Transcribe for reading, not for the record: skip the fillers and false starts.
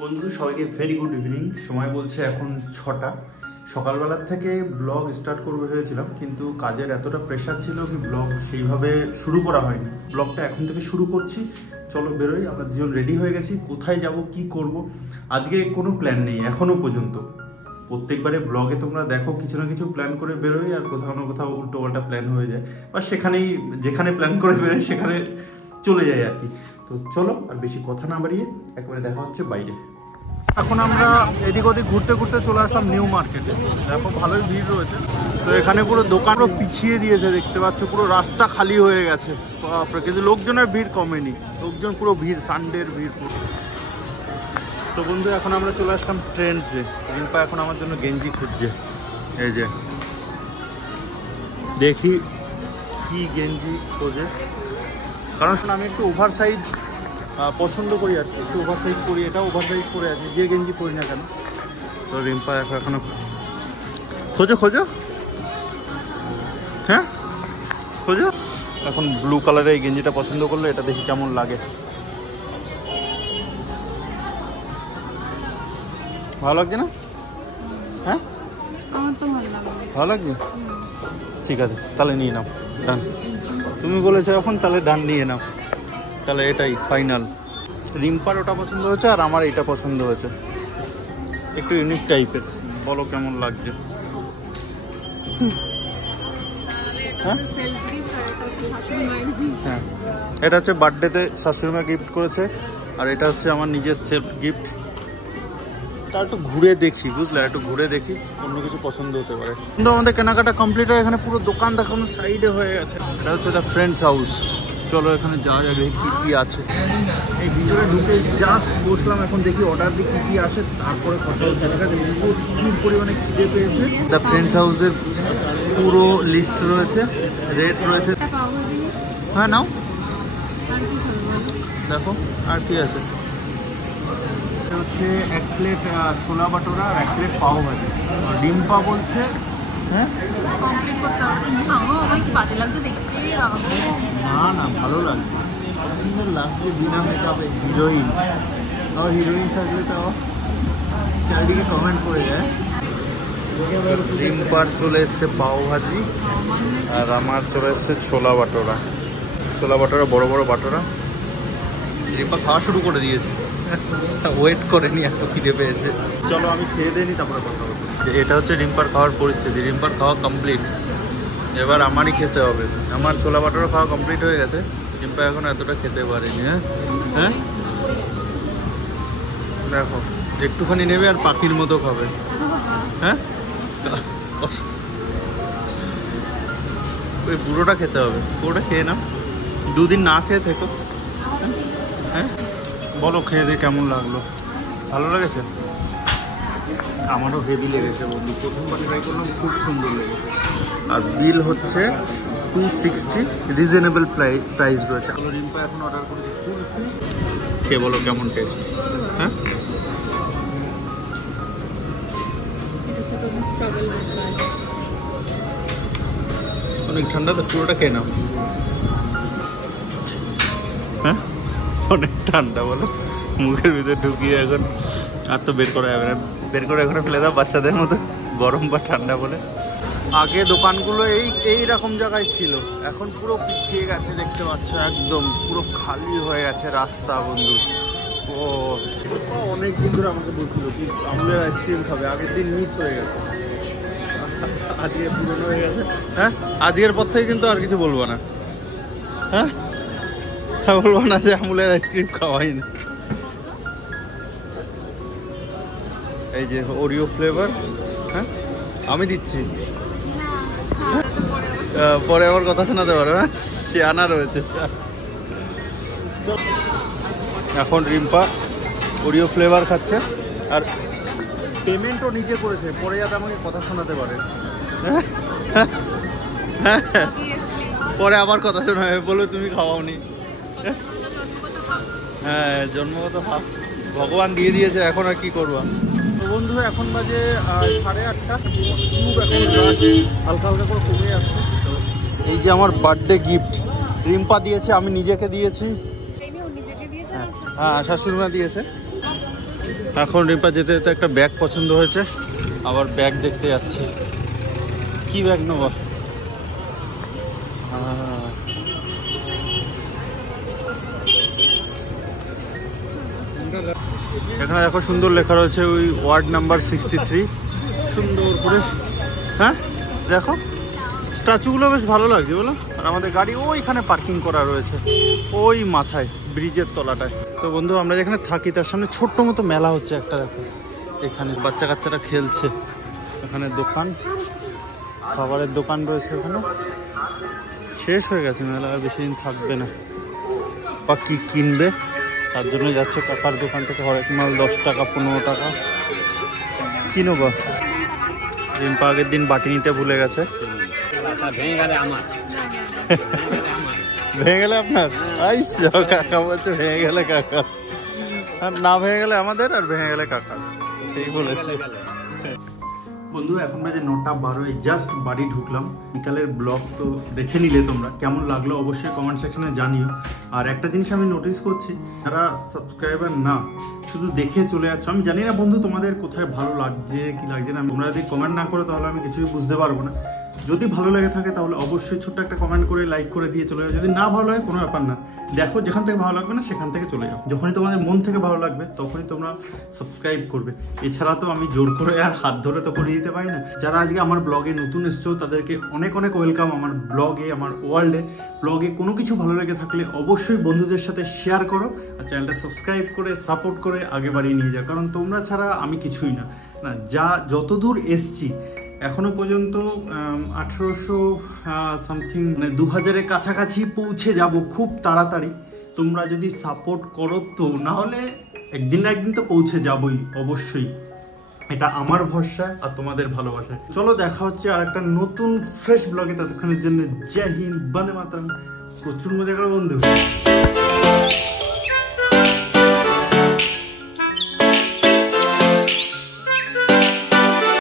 বন্ধু সবাইকে very good evening. সময় বলছে এখন 6টা। সকালবেলার থেকে ব্লগ স্টার্ট করবো ভেবেছিলাম, কিন্তু কাজের এতটা প্রেশার ছিল কি ব্লগ সেইভাবে শুরু করা হয়নি। ব্লগটা এখন থেকে শুরু করছি। চলো বেরোই, আমরা দুজন রেডি হয়ে গেছি। কোথায় যাব কি করব আজকে কোনো প্ল্যান নেই এখনো পর্যন্ত। প্রত্যেকবারে ব্লগে তোমরা দেখো কিছু না কিছু প্ল্যান করে বেরোই আর কোথাও না কোথাও উল্টো পাল্টা প্ল্যান হয়ে যায়, বা সেখানেই যেখানে প্ল্যান করে বেরোয় সেখানে চলে যায় আর কি। তো চলো আর বেশি কথা না বাড়িয়ে একবারে দেখা হচ্ছে বাইরে। এখন আমরা এদিক ওদিক ঘুরতে ঘুরতে চলে আসলাম নিউ মার্কেটে। দেখো ভালোই ভিড় রয়েছে। তো এখানে পুরো দোকানও পিছিয়ে দিয়েছে, দেখতে পাচ্ছ পুরো রাস্তা খালি হয়ে গেছে। বাপরে, কিন্তু লোকজনের ভিড় কমেনি, লোকজন পুরো ভিড়, সানডের ভিড় পুরো। তো বন্ধু এখন আমরা চলে আসলাম ট্রেন্ডসে। রিম্পা এখন আমার জন্য গেঞ্জি খুঁজছে। এই যে দেখি কি গেঞ্জি খোঁজে, কারণ আমি একটু ওভার সাইজ পছন্দ করি আর কি, একটু ওভার সাইজ করি। এটা ওভার সাইজ করে আছে, যে গেঞ্জি পরি না কেন। তো রিম্পা এখনো খোঁজো খোঁজো, হ্যাঁ খোঁজো। এখন ব্লু কালারের এই গেঞ্জিটা পছন্দ করলে, এটা দেখি কেমন লাগে। ভালো লাগছে না? হ্যাঁ আমার তো ভালো লাগবে। ভালো লাগছে, ঠিক আছে তাহলে নিয়ে নাও, ডান। তুমি বলেছো এখন, তাহলে ডান নিয়ে নাও। তাহলে এটাই ফাইনাল। রিম্পার ওটা পছন্দ হয়েছে আর আমার এইটা পছন্দ হয়েছে, একটু ইউনিক টাইপের। বলো কেমন লাগছে? হ্যাঁ হ্যাঁ, এটা হচ্ছে বার্থডেতে শাশুড়িমা গিফট করেছে, আর এটা হচ্ছে আমার নিজের সেলফ গিফট। তা একটু ঘুরে দেখি, বুঝলে, একটু ঘুরে দেখি, অন্য কিছু পছন্দ হতে পারে। কিন্তু আমাদের কেনাকাটা কমপ্লিট হয়, এখানে পুরো দোকান দেখানো সাইডে হয়ে গেছে। এটা হচ্ছে দ্য ফ্রেন্ডস হাউস। চলো এখানে যাওয়া যাবে, কি কি আছে। এই ভিতরে ঢুকে জাস্ট বসলাম, এখন দেখি অর্ডার দিয়ে কি কি আসে, তারপরে কথা হচ্ছে। ঠিক আছে, প্রচুর পরিমাণে খিদে পেয়েছে। দ্য ফ্রেন্ডস হাউসের পুরো লিস্ট রয়েছে, রেট রয়েছে। হ্যাঁ নাও, দেখো আর কি আছে। হচ্ছে এক প্লেট ছোলা বাটোরা আর এক প্লেট পাও ভাজি। ডিম্পা বলছে হ্যাঁ না না, ভালো লাগছে, সুন্দর লাগছে। বিনা মেকআপে হিরোইন, আবার হিরোইন সাজলে তো চারিদিকে কমেন্ট করে যায়। ডিম্পার চলে এসছে পাও ভাজি, আর আমার চলে এসছে ছোলা বাটোরা। ছোলা বাটোরা বড় বড় বাটোরা। ডিম্পা খাওয়া শুরু করে দিয়েছে, ওয়েট করেনি, এত খিদে পেয়েছে। চলো আমি খেয়ে দিইনি, তারপরে কথা বলবো। এটা হচ্ছে রিম্পার খাওয়ার পরিস্থিতি। রিম্পার খাওয়া কমপ্লিট, এবার আমারই খেতে হবে। আমার ছোলা বাটোরা খাওয়া কমপ্লিট হয়ে গেছে, রিম্পা এখন এতটা খেতে পারেনি। হ্যাঁ হ্যাঁ, দেখো একটুখানি নেবে আর পাখির মতো খাবে। হ্যাঁ, ওই পুরোটা খেতে হবে, পুরোটা খেয়ে নাও, দুদিন না খেয়ে থেকো। হ্যাঁ বলো, খেয়ে দিয়ে কেমন লাগলো? ভালো লেগেছে? আমারও হেভি লেগেছে বন্ধু, প্রথমবার ট্রাই করলাম, খুব সুন্দর লেগেছে। আর বিল হচ্ছে 260, রিজনেবল প্রাইস রয়েছে। রিম্পা এখন অর্ডার করেছে কুলফি, খেয়ে বলো কেমন টেস্ট। হ্যাঁ অনেক ঠান্ডা তো, পুরোটা খেয়ে নাও। হ্যাঁ অনেক ঠান্ডা, বলো মুখের ভিতরে ঢুকিয়ে এখন আর তো বের করা যাবে না, বের করে এখন ফেলে দাও বাচ্চাদের মতো, গরম বা ঠান্ডা বলে। আগে দোকানগুলো এই রকম জায়গায় ছিল, এখন পুরো পিছিয়ে গেছে, দেখতে পাচ্ছ একদম পুরো খালি হয়ে গেছে রাস্তা বন্ধু। ও অনেক দিন ধরে আমাকে বলছিল কি আমুলের আইসক্রিম খাবে, আগের দিন মিস হয়ে গেছে, আজকে পুরনো হয়ে গেছে। হ্যাঁ আজকের পর থেকে কিন্তু আর কিছু বলবো না। হ্যাঁ বলবো না যে আমুলের আইসক্রিম খাওয়াইনি। এই যে ওরিও ফ্লেভার, হ্যাঁ আমি দিচ্ছি, পরে আবার কথা শোনাতে পারো। হ্যাঁ সে আনা রয়েছে। এখন রিম্পা ওরিও ফ্লেভার খাচ্ছে, আর পেমেন্টও নিজে করেছে, পরে যাতে আমাকে কথা শোনাতে পারে। পরে আবার কথা শোনাবে, বলো তুমি খাওয়াওনি। হ্যাঁ জন্মগত ভাব ভগবান দিয়ে দিয়েছে, এখন আর কি করবো। তো বন্ধু এখন বাজে 8:30, হালকা হালকা করে কমে আসছে। এই যে আমার বার্থডে গিফট রিম্পা দিয়েছে, আমি নিজেকে দিয়েছি। হ্যাঁ শাশুড়িমা দিয়েছে। এখন রিম্পা যেতে যেতে একটা ব্যাগ পছন্দ হয়েছে, আবার ব্যাগ দেখতে যাচ্ছে। কি ব্যাগ নেবো? এখানে দেখো সুন্দর লেখা রয়েছে ওই ওয়ার্ড নাম্বার 63 সুন্দর করে। হ্যাঁ দেখো স্ট্যাচুগুলো বেশ ভালো লাগছে বলো। আর আমাদের গাড়ি ওইখানে পার্কিং করা রয়েছে ওই মাথায় ব্রিজের তলাটায়। তো বন্ধু আমরা যেখানে থাকি তার সামনে ছোট্ট মতো মেলা হচ্ছে একটা, দেখো এখানে বাচ্চা কাচ্চারা খেলছে। এখানে দোকান, খাবারের দোকান রয়েছে। ওখানে শেষ হয়ে গেছে মেলা, আর বেশি দিন থাকবে না। বা কি কিনবে তার জন্য যাচ্ছে কাকার দোকান থেকে হরেক মাল 10 টাকা 15 টাকা কিনবো। রিম্পা আগের দিন বাটি নিতে ভুলে গেছে। ভেঙে গেলে আপনার? কাকা বলছে ভেঙে গেলে কাকা, আর না ভেঙে গেলে আমাদের, আর ভেঙে গেলে কাকা। সেই বলেছে। বন্ধু এখন বাজে 9:12, জাস্ট বাড়ি ঢুকলাম। বিকালের ব্লগ তো দেখে নিলে তোমরা, কেমন লাগলো অবশ্যই কমেন্ট সেকশনে জানিও। আর একটা জিনিস আমি নোটিস করছি, যারা সাবস্ক্রাইবার না শুধু দেখে চলে যাচ্ছ, আমি জানি না বন্ধু তোমাদের কোথায় ভালো লাগছে কি লাগছে না। তোমরা যদি কমেন্ট না করো তাহলে আমি কিছুই বুঝতে পারবো না। যদি ভালো লেগে থাকে তাহলে অবশ্যই ছোট্ট একটা কমেন্ট করে লাইক করে দিয়ে চলে যাও। যদি না ভালো লাগে কোনো ব্যাপার না, দেখো যেখান থেকে ভালো লাগবে না সেখান থেকে চলে যাও। যখনই তোমাদের মন থেকে ভালো লাগবে তখনই তোমরা সাবস্ক্রাইব করবে। এছাড়া তো আমি জোর করে আর হাত ধরে তো করে দিতে পারি না। যারা আজকে আমার ব্লগে নতুন এসছো তাদেরকে অনেক অনেক ওয়েলকাম আমার ব্লগে, আমার ওয়ার্ল্ডে। ব্লগে কোনো কিছু ভালো লেগে থাকলে অবশ্যই বন্ধুদের সাথে শেয়ার করো, আর চ্যানেলটা সাবস্ক্রাইব করে সাপোর্ট করে আগে বাড়িয়ে নিয়ে যাও। কারণ তোমরা ছাড়া আমি কিছুই না। যা যতদূর এসছি এখনো পর্যন্ত 1800 সামথিং, মানে 2000-এর কাছাকাছি পৌঁছে যাব খুব তাড়াতাড়ি। তোমরা যদি সাপোর্ট করো তো, না হলে একদিন না একদিন তো পৌঁছে যাবই অবশ্যই। এটা আমার ভরসা আর তোমাদের ভালোবাসা। চলো দেখা হচ্ছে আর একটা নতুন ফ্রেশ ব্লগে। ততক্ষণের জন্য জয় হিন্দ, বন্দে মাতরম। প্রচুর মজা করো বন্ধু।